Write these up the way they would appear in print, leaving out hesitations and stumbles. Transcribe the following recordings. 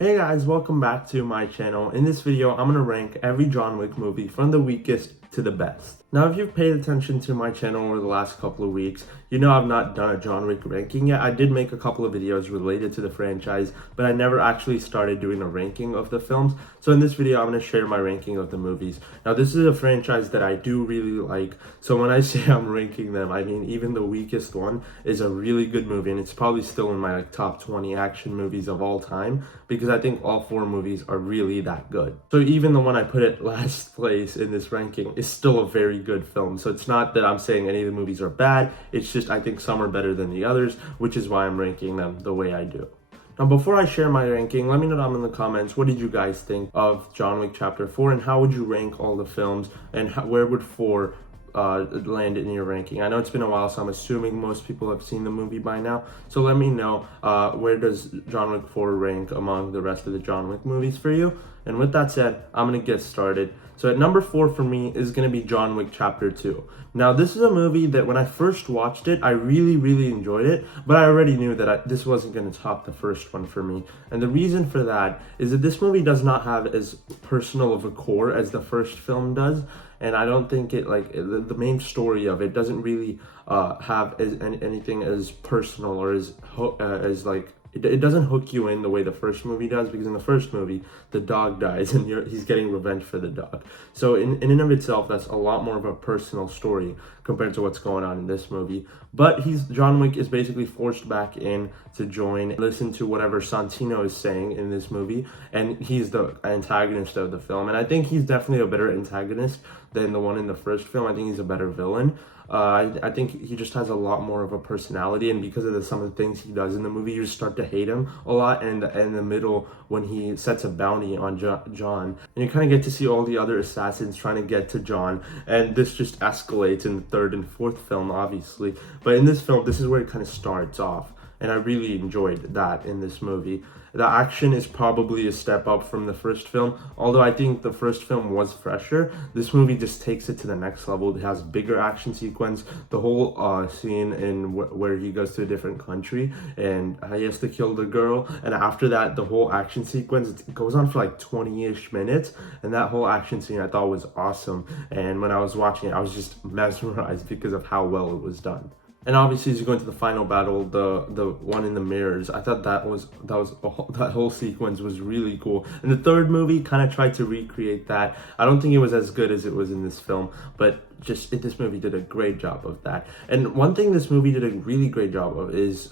Hey guys, welcome back to my channel. In this video, I'm gonna rank every John Wick movie from the weakest to the best. Now, if you've paid attention to my channel over the last couple of weeks, you know I've not done a John Wick ranking yet. I did make a couple of videos related to the franchise, but I never actually started doing a ranking of the films. So in this video, I'm going to share my ranking of the movies. Now, this is a franchise that I do really like. So when I say I'm ranking them, I mean even the weakest one is a really good movie, and it's probably still in my top 20 action movies of all time, because I think all four movies are really that good. So even the one I put at last place in this ranking is still a very good film. So it's not that I'm saying any of the movies are bad, it's just I think some are better than the others, which is why I'm ranking them the way I do. Now, before I share my ranking, let me know down in the comments, what did you guys think of John Wick Chapter 4, and how would you rank all the films, and where would 4 land in your ranking? I know it's been a while, so I'm assuming most people have seen the movie by now. So let me know, where does John Wick 4 rank among the rest of the John Wick movies for you? And with that said, I'm going to get started. So at number 4 for me is going to be John Wick Chapter 2. Now, this is a movie that when I first watched it, I really enjoyed it, but I already knew that this wasn't going to top the first one for me. And the reason for that is that this movie does not have as personal of a core as the first film does. And I don't think it, like, the main story of it doesn't really have anything as personal or as like, it doesn't hook you in the way the first movie does, because in the first movie, the dog dies and he's getting revenge for the dog. So in and of itself, that's a lot more of a personal story compared to what's going on in this movie. But John Wick is basically forced back in to listen to whatever Santino is saying in this movie, and he's the antagonist of the film. And I think he's definitely a better antagonist than the one in the first film. I think he's a better villain. I think he just has a lot more of a personality, and because of some of the things he does in the movie, you just start to hate him a lot. And in the middle, when he sets a bounty on John, and you kind of get to see all the other assassins trying to get to John, and this just escalates in the third and fourth film, obviously. But in this film, this is where it kind of starts off, and I really enjoyed that in this movie. The action is probably a step up from the first film, although I think the first film was fresher. This movie just takes it to the next level. It has bigger action sequence, the whole scene in where he goes to a different country and he has to kill the girl, and after that, the whole action sequence, it goes on for like 20-ish minutes, and that whole action scene I thought was awesome. And when I was watching it, I was just mesmerized because of how well it was done. And obviously, as you go into the final battle, the one in the mirrors, I thought that whole sequence was really cool. And the third movie kind of tried to recreate that. I don't think it was as good as it was in this film, but this movie did a great job of that. And one thing this movie did a really great job of is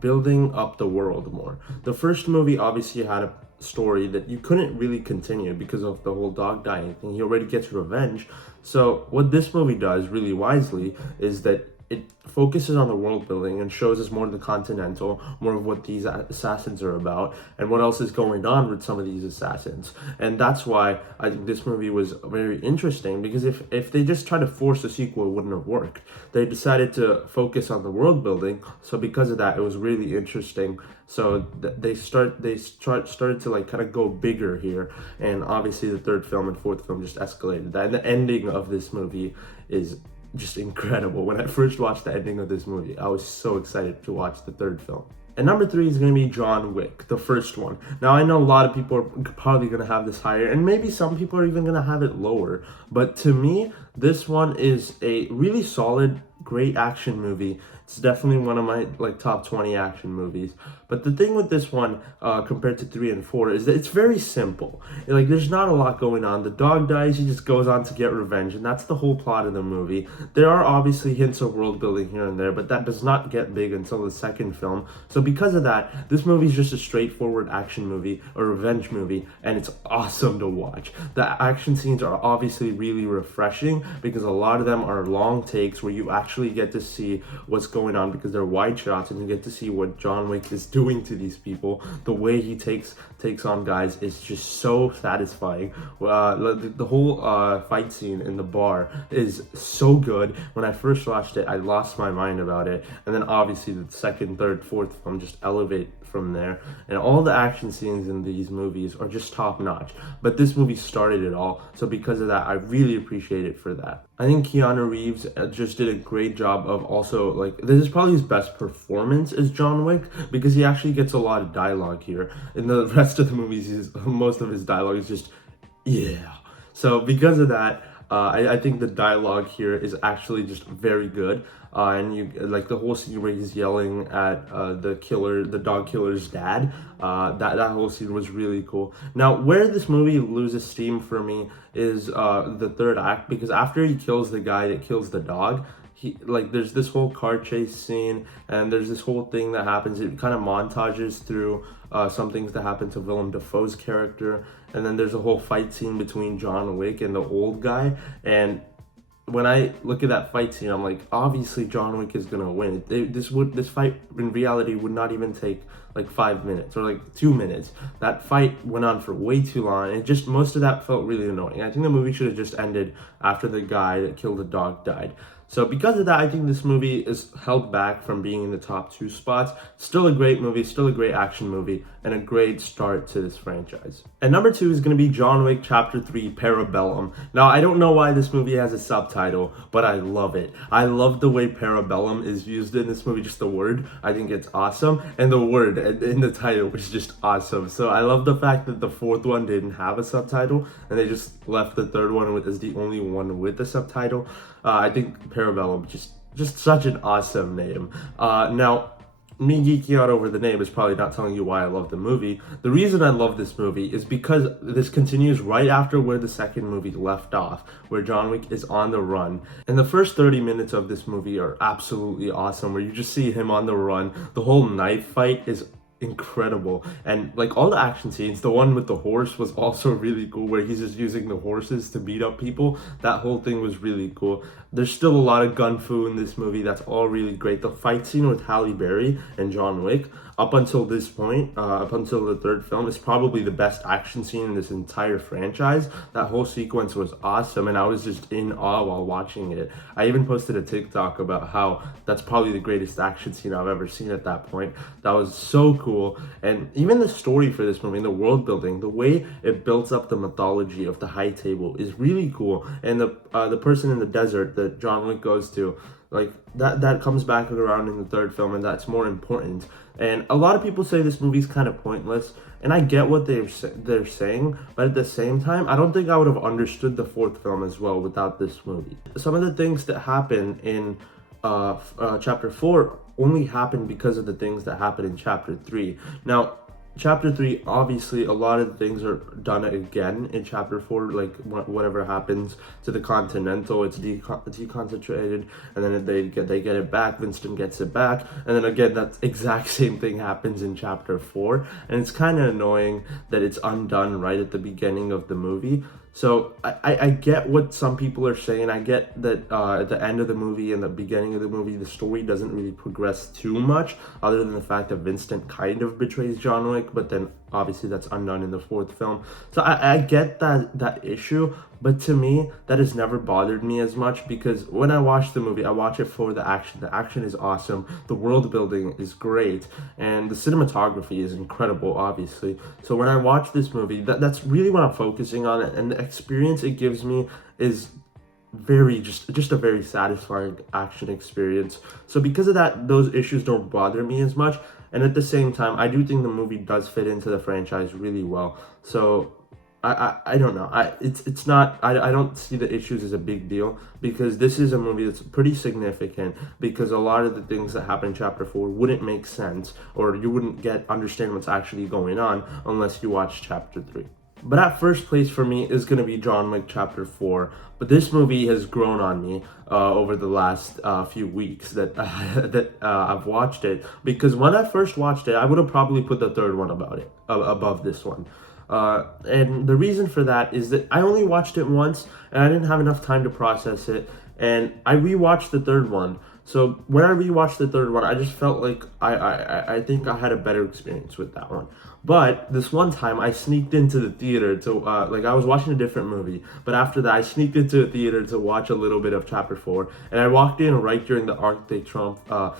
building up the world more. The first movie obviously had a story that you couldn't really continue because of the whole dog dying thing. He already gets revenge. So what this movie does really wisely is that it focuses on the world building and shows us more of the Continental, more of what these assassins are about, and what else is going on with some of these assassins. And that's why I think this movie was very interesting, because if they just tried to force a sequel, it wouldn't have worked. They decided to focus on the world building, so because of that, it was really interesting. So they started to like kind of go bigger here, and obviously the third film and fourth film just escalated that. And the ending of this movie is just incredible. When I first watched the ending of this movie, I was so excited to watch the third film. And number 3 is going to be John Wick, the first one. Now, I know a lot of people are probably going to have this higher, and maybe some people are even going to have it lower. But to me, this one is a really solid, great action movie. It's definitely one of my top 20 action movies. But the thing with this one, compared to 3 and 4, is that it's very simple. There's not a lot going on. The dog dies, he just goes on to get revenge, and that's the whole plot of the movie. There are obviously hints of world building here and there, but that does not get big until the second film. So because of that, this movie is just a straightforward action movie, a revenge movie, and it's awesome to watch. The action scenes are obviously really refreshing, because a lot of them are long takes where you actually get to see what's going on, because they're wide shots, and you get to see what John Wick is doing to these people. The way he takes on guys is just so satisfying. The whole fight scene in the bar is so good. When I first watched it, I lost my mind about it, and then obviously the second, third, fourth film just elevate from there. And all the action scenes in these movies are just top notch. But this movie started it all, so because of that, I really appreciate it for that. I think Keanu Reeves just did a great job of also, like, this is probably his best performance as John Wick because he actually gets a lot of dialogue here. In the rest of the movies, most of his dialogue is just, yeah. So because of that, I think the dialogue here is actually just very good. And you like the whole scene where he's yelling at the dog killer's dad. That whole scene was really cool. Now, where this movie loses steam for me is the third act, because after he kills the guy that kills the dog, there's this whole car chase scene, and there's this whole thing that happens. It kind of montages through some things that happen to Willem Dafoe's character, and then there's a whole fight scene between John Wick and the old guy. And when I look at that fight scene, I'm like, obviously John Wick is gonna win. This fight in reality would not even take like 5 minutes or like 2 minutes. That fight went on for way too long, and just most of that felt really annoying. I think the movie should have just ended after the guy that killed the dog died. So because of that, I think this movie is held back from being in the top 2 spots. Still a great movie, still a great action movie, and a great start to this franchise. And number 2 is going to be John Wick Chapter 3, Perabellum. Now, I don't know why this movie has a subtitle, but I love it. I love the way Perabellum is used in this movie, just the word. I think it's awesome, and the word in the title was just awesome. So I love the fact that the fourth one didn't have a subtitle, and they just left the third one as the only one with a subtitle. I think Perabellum, just such an awesome name. Now, me geeking out over the name is probably not telling you why I love the movie. The reason I love this movie is because this continues right after where the second movie left off, where John Wick is on the run. And the first 30 minutes of this movie are absolutely awesome, where you just see him on the run. The whole knife fight is incredible, and like all the action scenes, the one with the horse was also really cool, where he's just using the horses to beat up people. That whole thing was really cool. There's still a lot of gun fu in this movie. That's all really great. The fight scene with Halle Berry and John Wick, up until this point, up until the third film, is probably the best action scene in this entire franchise. That whole sequence was awesome, and I was just in awe while watching it. I even posted a TikTok about how that's probably the greatest action scene I've ever seen at that point. That was so cool. And even the story for this movie, the world building, the way it builds up the mythology of the High Table is really cool. And the person in the desert that John Wick goes to, like that comes back around in the third film, and that's more important. And a lot of people say this movie's kind of pointless, and I get what they're saying, but at the same time, I don't think I would have understood the fourth film as well without this movie. Some of the things that happen in chapter 4 only happen because of the things that happen in chapter 3. Now, chapter 3, obviously a lot of things are done again in chapter 4, like whatever happens to the Continental, it's deconcentrated, and then they get it back, Winston gets it back, and then again that exact same thing happens in chapter 4, and it's kind of annoying that it's undone right at the beginning of the movie. So I get what some people are saying. I get that at the end of the movie and the beginning of the movie, the story doesn't really progress too much, other than the fact that Vincent kind of betrays John Wick, but then obviously that's undone in the fourth film. So I get that issue, but to me, that has never bothered me as much, because when I watch the movie, I watch it for the action. The action is awesome, the world building is great, and the cinematography is incredible, obviously. So when I watch this movie, that's really what I'm focusing on, and the experience it gives me is very just a very satisfying action experience. So because of that, those issues don't bother me as much, and at the same time, I do think the movie does fit into the franchise really well. So I don't know. It's not. I don't see the issues as a big deal, because this is a movie that's pretty significant, because a lot of the things that happen in chapter 4 wouldn't make sense, or you wouldn't understand what's actually going on unless you watch chapter 3. But at first place for me is going to be John Wick Chapter 4. But this movie has grown on me over the last few weeks that I've watched it. Because when I first watched it, I would have probably put the third one above this one. And the reason for that is that I only watched it once, and I didn't have enough time to process it. And I rewatched the third one. So when I rewatched the third one, I just felt like I think I had a better experience with that one. But this one time, I sneaked into the theater to I was watching a different movie, but after that, I sneaked into the theater to watch a little bit of chapter 4, and I walked in right during the Arc de Triomphe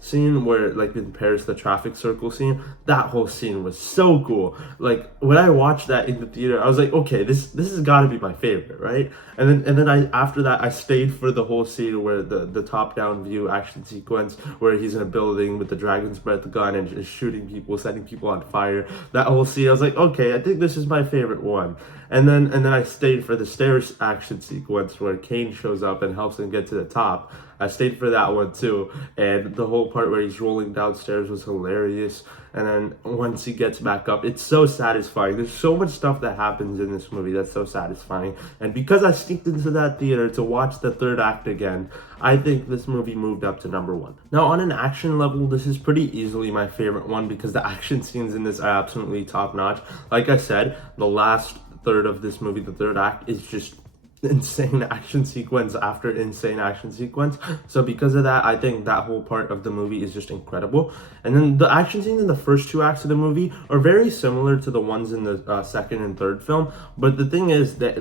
scene where, like, in Paris, the traffic circle scene, that whole scene was so cool. Like, when I watched that in the theater, I was like, okay, this has got to be my favorite, right? And then I after that, I stayed for the whole scene where the top down view action sequence where he's in a building with the dragon's breath gun and just shooting people, setting people on fire. That whole scene, I was like, okay, I think this is my favorite one. And then I stayed for the stairs action sequence where Kane shows up and helps him get to the top. I stayed for that one too, and the whole part where he's rolling downstairs was hilarious. And then once he gets back up, it's so satisfying. There's so much stuff that happens in this movie that's so satisfying. And because I sneaked into that theater to watch the third act again, I think this movie moved up to number one. Now, on an action level, this is pretty easily my favorite one because the action scenes in this are absolutely top notch. Like I said, the last third of this movie, the third act, is just insane action sequence after insane action sequence. So because of that, I think that whole part of the movie is just incredible. And then the action scenes in the first two acts of the movie are very similar to the ones in the second and third film, but the thing is that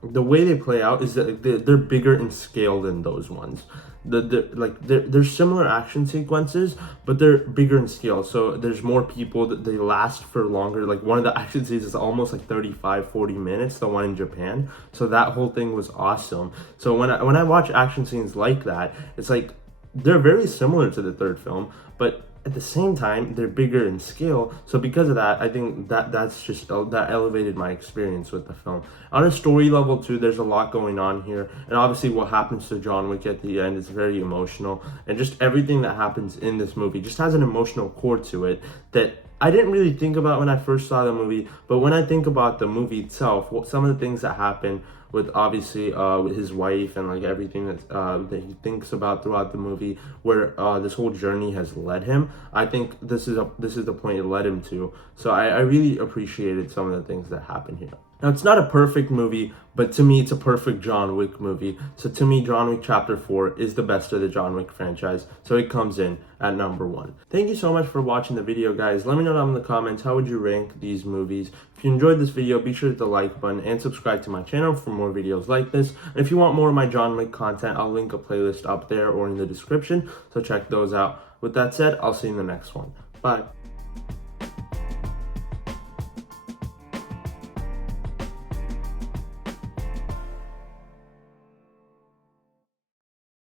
the way they play out is that they're bigger in scale than those ones. They're similar action sequences, but they're bigger in scale. So there's more people, that they last for longer. Like, one of the action scenes is almost like 35-40 minutes, the one in Japan. So that whole thing was awesome. So when I watch action scenes like that, it's like they're very similar to the third film, but at the same time they're bigger in scale. So because of that, I think that's just that elevated my experience with the film. On a story level too, there's a lot going on here, and obviously what happens to John Wick at the end is very emotional, and just everything that happens in this movie just has an emotional core to it that I didn't really think about when I first saw the movie. But when I think about the movie itself, some of the things that happen with, obviously, with his wife, and like everything that he thinks about throughout the movie, where this whole journey has led him, I think this is the point it led him to. So I really appreciated some of the things that happen here. Now, it's not a perfect movie, but to me, it's a perfect John Wick movie. So to me, John Wick Chapter 4 is the best of the John Wick franchise. So it comes in at number one. Thank you so much for watching the video, guys. Let me know down in the comments, how would you rank these movies? If you enjoyed this video, be sure to hit the like button and subscribe to my channel for more videos like this. And if you want more of my John Wick content, I'll link a playlist up there or in the description. So check those out. With that said, I'll see you in the next one. Bye.